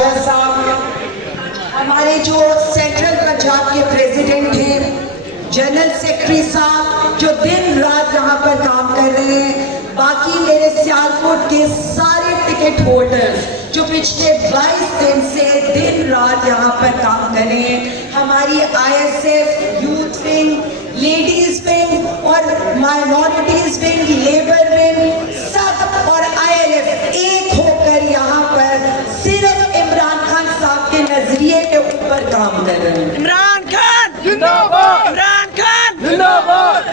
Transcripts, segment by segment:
خواجہ صاحب، ہمارے جو سینٹرل پنجاب کے پریزیڈنٹ ہیں، جنرل سیکرٹری صاحب جو دن رات یہاں پر کام کر رہے ہیں، باقی میرے سیالکوٹ کے سارے ٹکٹ ہولڈرز جو پچھلے 22 دن سے دن رات یہاں پر کام کر رہے ہیں، ہماری I S F youth wing, ladies wing اور مائنورٹیز ونگ، لیبر ونگ، سب اور آئی ایل ایف ایک ہو کر یہاں پر صرف عمران خان صاحب کے نظریے کے اوپر کام کر رہے ہیں۔ عمران خان زندہ باد، عمران خان زندہ باد۔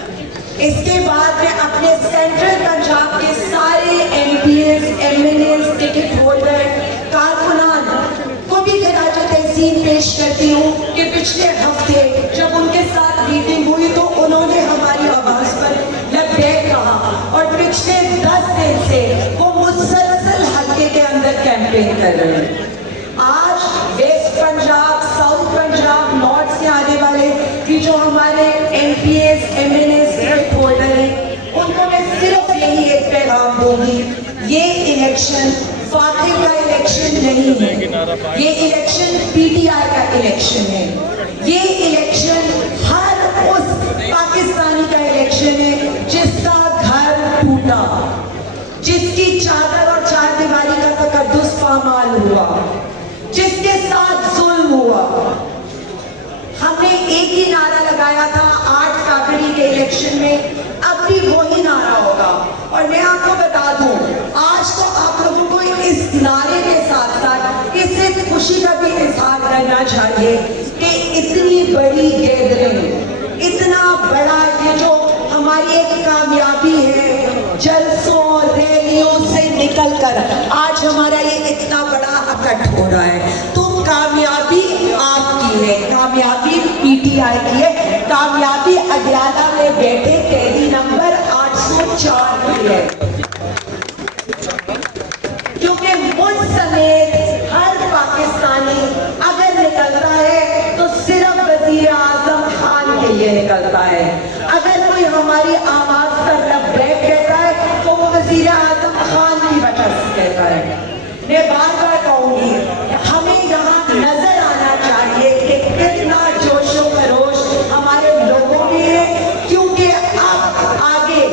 اس کے بعد میں اپنے سینٹرل پنجاب کے سارے M P As, M N As, ticket holder, کارکنان کو بھی خراج تحسین پیش کرتی ہوں کہ پچھلے ہفتے جب ان کے ساتھ میٹنگ ہوئی تو انہوں نے ہماری آواز پر لبیک کہا اور پچھلے 10 دن سے وہ مسلسل حلقے کے اندر کیمپین کر رہے ہیں۔ آج west Punjab, south Punjab, north سے آنے والے بھی جو ہمارے M P As, M N As holder ہیں، ان کو میں صرف یہی ایک پیغام دوں گی، یہ الیکشن فاتح کا الیکشن نہیں ہے، یہ الیکشن پی ٹی آئی کا الیکشن ہے، یہ الیکشن ہر اس پاکستانی کا الیکشن ہے جس کا گھر ٹوٹا، جس کی چادر اور چار دیواری کا تقدس پامال ہوا، جس کے ساتھ ظلم ہوا۔ ہم نے ایک ہی نعرہ لگایا تھا 8 فروری کے الیکشن میں، اب بھی وہی نعرہ ہوگا۔ اور میں آپ کو بتا دوں، آج تو آپ لوگوں کو اس نعرے کے ساتھ ساتھ اس سے خوشی کا بھی اظہار کرنا چاہیے کہ اتنی بڑی گیدرنگ، اتنا بڑا یہ جو ہماری ایک کامیابی ہے، جلسوں ریلیوں سے نکل کر آج ہمارا یہ اتنا بڑا اکٹھ ہو رہا ہے، تو کامیابی آپ کی ہے، کامیابی پی ٹی آئی کی ہے، کامیابی اڈیالہ میں بیٹھے قیدی نمبر 804 کی ہے، کیونکہ مجھ سمیت ہر پاکستانی اگر نکلتا ہے تو صرف وزیر اعظم خان کے لیے نکلتا ہے، اگر کوئی ہماری آواز پر لبیک کہتا ہے تو وہ وزیر اعظم خان کی وجہ سے کہتا ہے۔ میں بار بار کہوں گی، ہمیں یہاں نظر آنا چاہیے کہ کتنا جوش و خروش ہمارے لوگوں میں ہے، کیونکہ اب آگے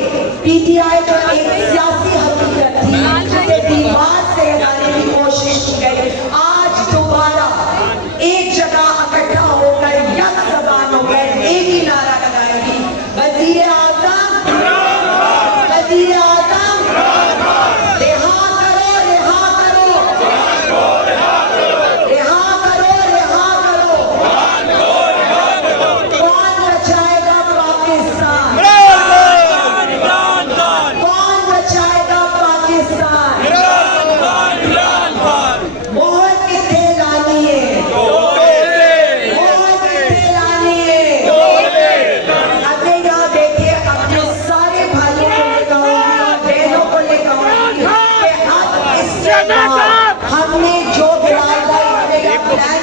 پی ٹی آئی جو ایک سیاسی حقیقت تھی جسے دیوار سے ہٹانے کی کوشش کی گئی، آج دوبارہ ایک جگہ اکٹھا ہو کر یک زبان ہو کر ایک ہی نعرہ لگائے گی، وزیر اعظم، وزیر اعظم رہا کرو، رہا کرو، رہا کرو، رہا کرو، کون بچائے گا پاکستان، کون بچائے گا پاکستان، مہر کتنے لانی ہے، مہر کتنے لانی ہے۔ اپنے یہاں دیکھیے، اپنے سارے بھائیوں کو لے کر آؤں گی اور بہنوں کو لے کر آؤں گی کہ اب اس کے بعد ہم نے جو پلان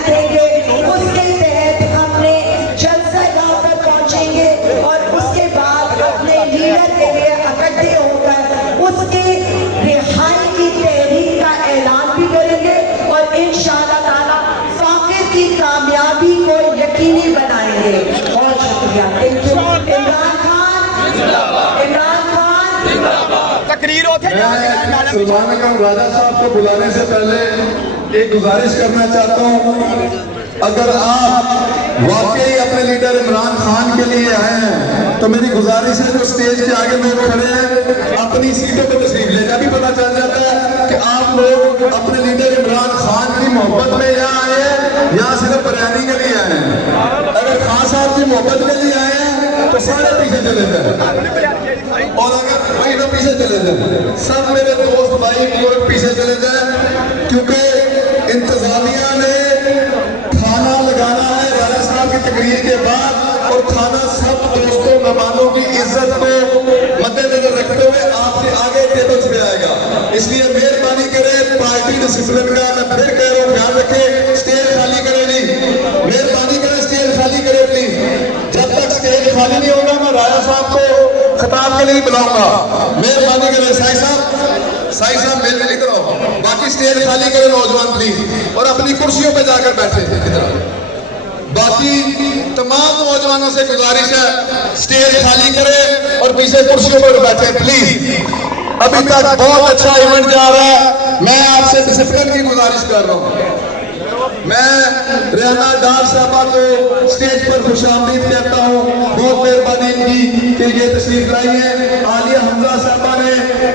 دیں گے اس کے تحت ہم نے جلسہ گاہ پر پہنچیں گے اور اس کے بعد اپنے لیڈر کے لیے اکٹھے ہو کر اس کی رہائی کی تحریک کا اعلان بھی کریں گے اور انشاءاللہ تعالیٰ فاقد کی کامیابی کو یقینی بنائیں گے۔ بہت شکریہ، تھینک یو۔ عمران خان، عمران خان۔ تقریر ہوتے میں سلمان اکرم راجہ صاحب کو بلانے سے پہلے ایک گزارش کرنا چاہتا ہوں، اگر آپ واقعی اپنے لیڈر عمران خان کے لیے آئے ہیں تو میری گزارش ہے جو اسٹیج کے آگے لوگ کھڑے ہیں اپنی سیٹوں پہ تشریف لے جا، بھی پتہ چل جاتا ہے کہ آپ لوگ اپنے لیڈر عمران خان کی محبت میں یہاں آئے ہیں یا صرف بریانی کے لیے آئے ہیں۔ اگر خان صاحب کی محبت کے لیے آئے ہیں تو سارے پیچھے چلے جائیں، اور اگر بھائی تو پیچھے چلے جائیں، سب میرے دوست بھائی لوگ پیچھے چلے جائیں، کیونکہ انتظامیہ نے کھانا لگانا ہے راجہ صاحب کی تقریر کے بعد، اور کھانا سب دوستوں مہمانوں کی عزت کو مد نظر رکھتے ہوئے آپ کے آگے ٹیبلز پہ آئے گا، اس لیے مہربانی کریں پارٹی ڈسپلن کا میں پھر کہہ رہا ہوں خیال رکھیں، اسٹیج خالی کریں نہیں، مہربانی کریں اسٹیج خالی کریں پلیز، جب تک اسٹیج خالی نہیں ہوگا میں راجہ صاحب کو خطاب کے لیے بلاؤں گا، مہربانی کریں سائی صاحب میل نہیں کرو، باقی اسٹیج خالی کریں نوجوان پلیز۔ اور اپنی کرسیوں پہ جا کر بیٹھے ادھر. باقی تمام نوجوانوں سے گزارش ہے سٹیج خالی کرے اور پیچھے کرسیوں پر بیٹھے پلیز. ابھی تک بہت اچھا ایونٹ جا رہا ہے. میں آپ سے ڈسپلن کی گزارش کر رہا ہوں. میں ریحانہ ڈار صاحبہ کو سٹیج پر خوش آمدید کہتا ہوں. بہت مہربانی ان کی کہ یہ تشریف لائی ہے. عالیہ حمزہ صاحبہ نے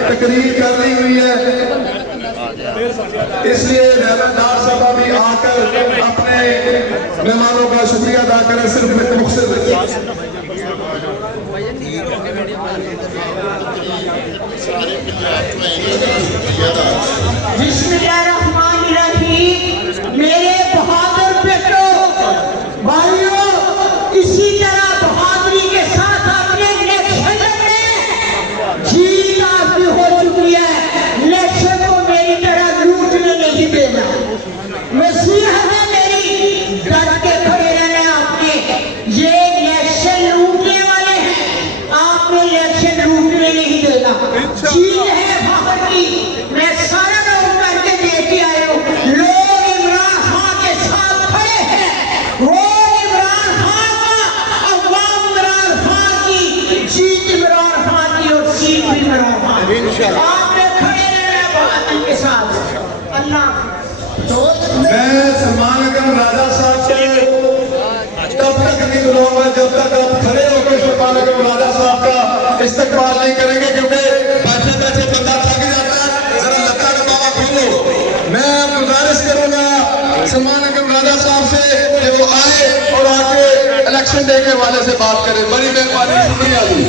تقریر کر لی ہوئی ہے, اس لیے ریحانہ ڈار صاحبہ بھی آ کر اپنے مہمانوں کا شکریہ ادا کریں. صرف مختصر بسم اللہ الرحمن الرحیم. میرے بہادر بیٹوں بھائیوں, اسی طرح بہادری کے ساتھ اپنے الیکشن میں جیت آپ کی ہو چکی ہے. الیکشن کو میری طرح لوٹنے نہیں دینا. نصیحت ہے میری, ڈٹ کے کھڑے رہنا. آپ نے یہ الیکشن لوٹنے والے ہیں, آپ نے الیکشن لوٹنے نہیں دینا. جیت ہے فخر کی. میں سارا لوگ کر کے دیکھ کے آئے ہوں. لوگ عمران خان کے ساتھ کھڑے ہیں. وہ عمران خان کا, عوام عمران خان کی, جیت عمران خان کی اور سیٹ بھی عمران خان کی. آپ نے کھڑے رہنا بہادری کے ساتھ. اللہ میں سلمان اکرم راجہ صاحب کو تب تک نہیں بلاؤں گا جب تک آپ کھڑے ہو کے سلمان اکرم راجہ صاحب کا استقبال نہیں کریں گے, کیونکہ بیٹھے بیٹھے بندہ تھک جاتا ہے. ذرا لتا کا بابا کھولو. میں گزارش کروں گا سلمان اکرم راجہ صاحب سے کہ وہ آئے اور آ کے الیکشن ڈے کے حوالے سے بات کریں. بڑی مہربانی. شکریہ جی.